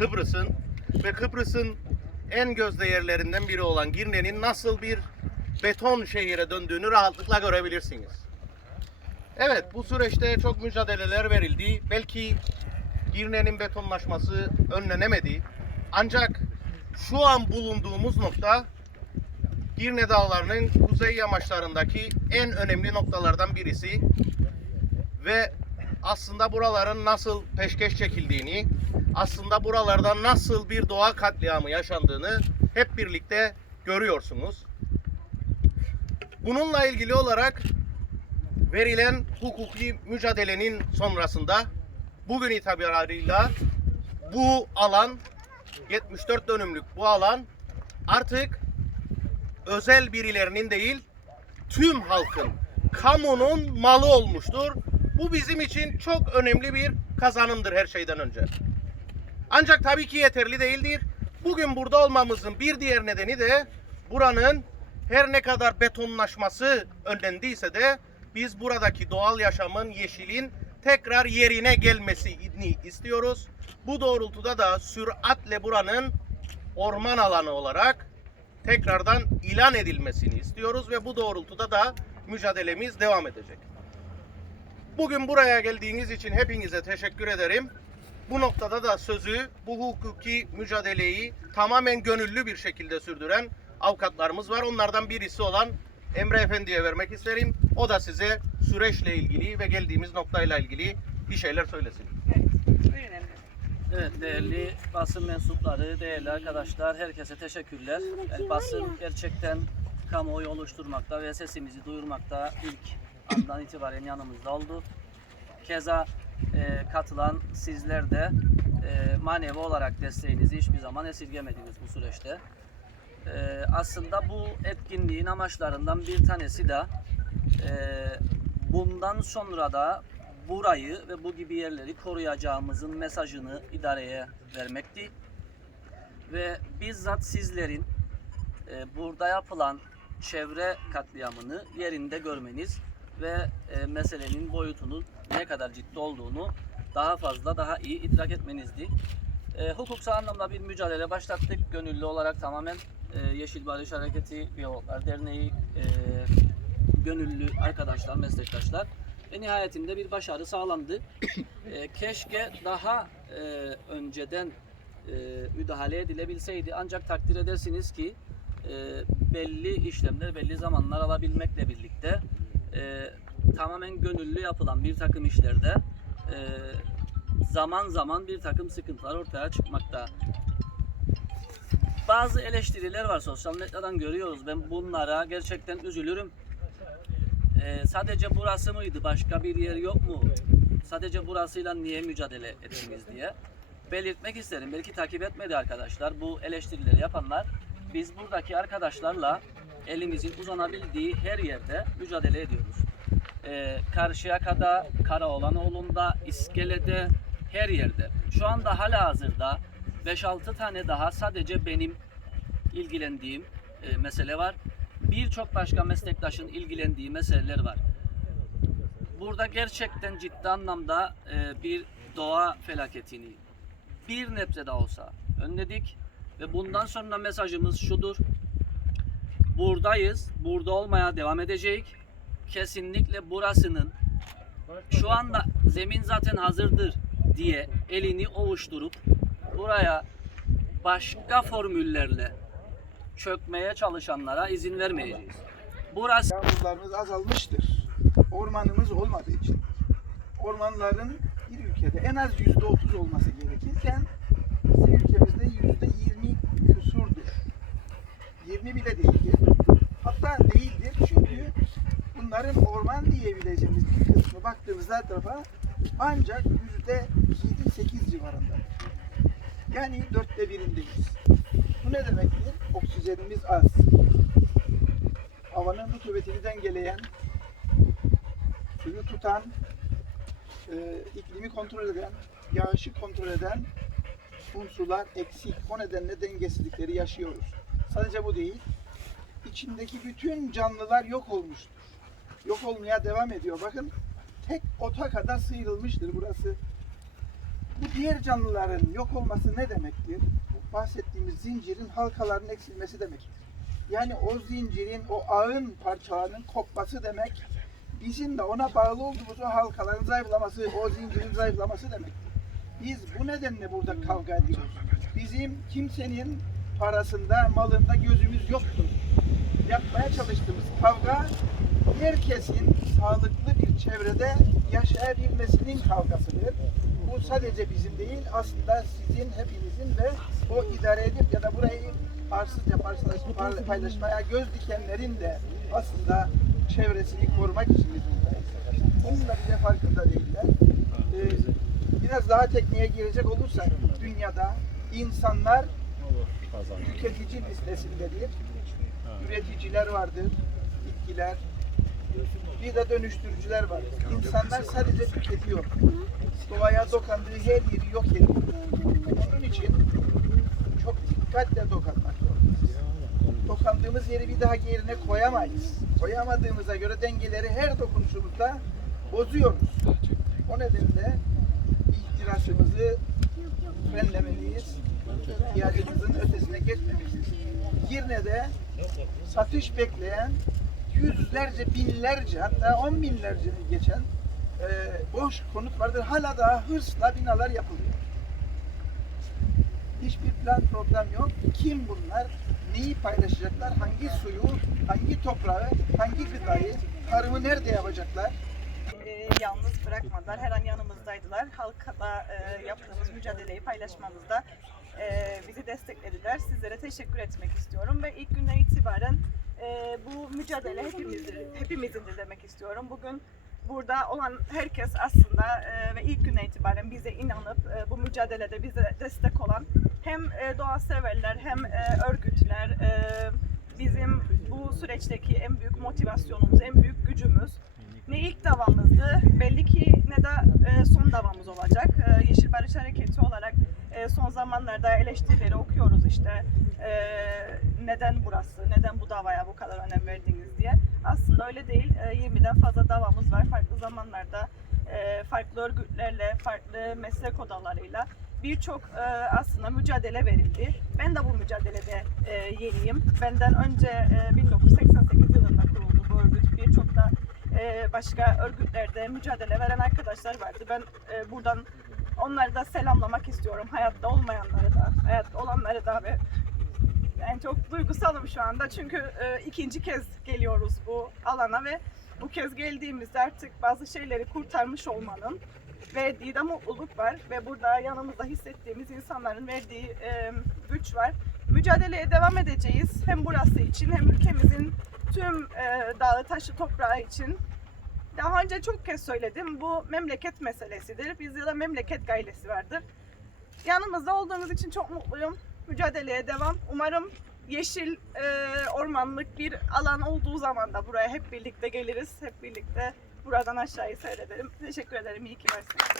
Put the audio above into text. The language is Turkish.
Kıbrıs'ın ve Kıbrıs'ın en gözde yerlerinden biri olan Girne'nin nasıl bir beton şehire döndüğünü rahatlıkla görebilirsiniz. Evet bu süreçte çok mücadeleler verildi. Belki Girne'nin betonlaşması önlenemedi. Ancak şu an bulunduğumuz nokta Girne Dağları'nın kuzey yamaçlarındaki en önemli noktalardan birisi ve aslında buraların nasıl peşkeş çekildiğini, aslında buralarda nasıl bir doğa katliamı yaşandığını hep birlikte görüyorsunuz. Bununla ilgili olarak verilen hukuki mücadelenin sonrasında bugün itibarıyla bu alan 74 dönümlük bu alan artık özel birilerinin değil tüm halkın, kamunun malı olmuştur. Bu bizim için çok önemli bir kazanımdır her şeyden önce. Ancak tabii ki yeterli değildir. Bugün burada olmamızın bir diğer nedeni de buranın her ne kadar betonlaşması önlendiyse de biz buradaki doğal yaşamın, yeşilin tekrar yerine gelmesini istiyoruz. Bu doğrultuda da süratle buranın orman alanı olarak tekrardan ilan edilmesini istiyoruz ve bu doğrultuda da mücadelemiz devam edecek. Bugün buraya geldiğiniz için hepinize teşekkür ederim. Bu noktada da sözü bu hukuki mücadeleyi tamamen gönüllü bir şekilde sürdüren avukatlarımız var. Onlardan birisi olan Emre Efendi'ye vermek isterim. O da size süreçle ilgili ve geldiğimiz noktayla ilgili bir şeyler söylesin. Buyurun Emre. Evet değerli basın mensupları, değerli arkadaşlar herkese teşekkürler. Yani basın gerçekten kamuoyu oluşturmakta ve sesimizi duyurmakta ilk andan itibaren yanımızda oldu. Keza e, katılan sizler de e, manevi olarak desteğinizi hiçbir zaman esirgemediniz bu süreçte. E, aslında bu etkinliğin amaçlarından bir tanesi de e, bundan sonra da burayı ve bu gibi yerleri koruyacağımızın mesajını idareye vermekti. Ve bizzat sizlerin e, burada yapılan çevre katliamını yerinde görmeniz ve e, meselenin boyutunun ne kadar ciddi olduğunu daha fazla daha iyi idrak etmenizdi. E, hukuksal anlamda bir mücadele başlattık. Gönüllü olarak tamamen e, Yeşil Barış Hareketi, Biyologlar Derneği, e, gönüllü arkadaşlar, meslektaşlar ve nihayetinde bir başarı sağlandı. E, keşke daha e, önceden e, müdahale edilebilseydi ancak takdir edersiniz ki e, belli işlemler belli zamanlar alabilmekle birlikte e, tamamen gönüllü yapılan bir takım işlerde e, zaman zaman bir takım sıkıntılar ortaya çıkmakta. Bazı eleştiriler var sosyal medyadan görüyoruz. Ben bunlara gerçekten üzülürüm. Ee, sadece burası mıydı? Başka bir yer yok mu? Sadece burasıyla niye mücadele ettiniz diye belirtmek isterim. Belki takip etmedi arkadaşlar. Bu eleştirileri yapanlar biz buradaki arkadaşlarla elimizin uzanabildiği her yerde mücadele ediyoruz. Ee, Karşıyaka'da, Karaolanoğlu'nda, İskele'de, her yerde. Şu anda hala hazırda 5-6 tane daha sadece benim ilgilendiğim e, mesele var. Birçok başka meslektaşın ilgilendiği meseleler var. Burada gerçekten ciddi anlamda e, bir doğa felaketini bir nebze de olsa önledik ve bundan sonra mesajımız şudur. Buradayız, burada olmaya devam edecek. Kesinlikle burasının şu anda zemin zaten hazırdır diye elini ovuşturup buraya başka formüllerle çökmeye çalışanlara izin vermeyeceğiz. Burası Yağmurlarımız azalmıştır. Ormanımız olmadığı için. Ormanların bir ülkede en az yüzde otuz olması gerekirken bizim ülkemizde yüzde yirmi küsurdur. Yirmi bile değildir. Değildir çünkü bunların orman diyebileceğimiz bir kısmı baktığımızda her tarafa ancak yüzde yedi sekiz civarında. Yani dörtte birindeyiz. Bu ne demektir? Oksijenimiz az havanın rutubetini dengeleyen, suyu tutan, e, iklimi kontrol eden, yağışı kontrol eden unsurlar eksik. O nedenle dengesizlikleri yaşıyoruz. Sadece bu değil, içindeki bütün canlılar yok olmuştur. Yok olmaya devam ediyor. Bakın tek ota kadar sıyrılmıştır burası. Bu diğer canlıların yok olması ne demektir? Bu bahsettiğimiz zincirin halkalarının eksilmesi demektir. Yani o zincirin, o ağın parçalarının kopması demek, bizim de ona bağlı olduğumuz o halkaların zayıflaması, o zincirin zayıflaması demektir. Biz bu nedenle burada kavga ediyoruz. Bizim kimsenin parasında, malında gözümüz yoktur. Yapmaya çalıştığımız kavga herkesin sağlıklı bir çevrede yaşayabilmesinin kavgasıdır. Bu sadece bizim değil, aslında sizin, hepinizin ve o idare edip ya da burayı arsızca paylaş- paylaşmaya göz dikenlerin de aslında çevresini korumak için biz buradayız. Bunun da bize farkında değiller. Ee, biraz daha tekniğe girecek olursak, dünyada insanlar tüketici listesindedir. Üreticiler vardır, bitkiler, bir de dönüştürücüler var. İnsanlar sadece tüketiyor. Doğaya dokandığı her yeri yok ediyor. Onun için çok dikkatle dokanmak zorundayız. Dokandığımız yeri bir daha yerine koyamayız. Koyamadığımıza göre dengeleri her dokunuşumuzda bozuyoruz. O nedenle ihtirasımızı frenlemeliyiz. İhtiyacımızın. Girne'de satış bekleyen yüzlerce, binlerce hatta on binlerce geçen e, boş konut vardır. Hala daha hırsla binalar yapılıyor. Hiçbir plan program yok. Kim bunlar? Neyi paylaşacaklar? Hangi suyu, hangi toprağı, hangi gıdayı, tarımı nerede yapacaklar? yalnız bırakmadılar. Her an yanımızdaydılar. Halkla e, yaptığımız mücadeleyi paylaşmamızda e, bizi desteklediler. Sizlere teşekkür etmek istiyorum ve ilk günden itibaren e, bu mücadele hepimizdir, hepimizindir demek istiyorum. Bugün burada olan herkes aslında e, ve ilk günden itibaren bize inanıp e, bu mücadelede bize destek olan hem e, doğa severler hem e, örgütler, e, bizim bu süreçteki en büyük motivasyonumuz, en büyük gücümüz ne ilk davamızdı belli ki ne de e, son davamız olacak. E, Yeşil Barış Hareketi olarak e, son zamanlarda eleştirileri okuyoruz işte e, neden burası, neden bu davaya bu kadar önem verdiniz diye. Aslında öyle değil. E, 20'den fazla davamız var. Farklı zamanlarda e, farklı örgütlerle, farklı meslek odalarıyla birçok e, aslında mücadele verildi. Ben de bu mücadelede e, yeniyim. Benden önce e, 1988 yılında kuruldu bu örgüt. Birçok da e, başka örgütlerde mücadele veren arkadaşlar vardı. Ben e, buradan onları da selamlamak istiyorum. Hayatta olmayanları da, hayatta olanları da ve yani çok duygusalım şu anda çünkü e, ikinci kez geliyoruz bu alana ve bu kez geldiğimizde artık bazı şeyleri kurtarmış olmanın verdiği de mutluluk var ve burada yanımızda hissettiğimiz insanların verdiği e, güç var. Mücadeleye devam edeceğiz hem burası için hem ülkemizin tüm e, dağı taşı toprağı için. Daha önce çok kez söyledim bu memleket meselesidir. Bizde de memleket gailesi vardır. Yanımızda olduğunuz için çok mutluyum. Mücadeleye devam. Umarım yeşil e, ormanlık bir alan olduğu zaman da buraya hep birlikte geliriz. Hep birlikte buradan aşağıyı seyredelim. Teşekkür ederim. İyi ki varsınız.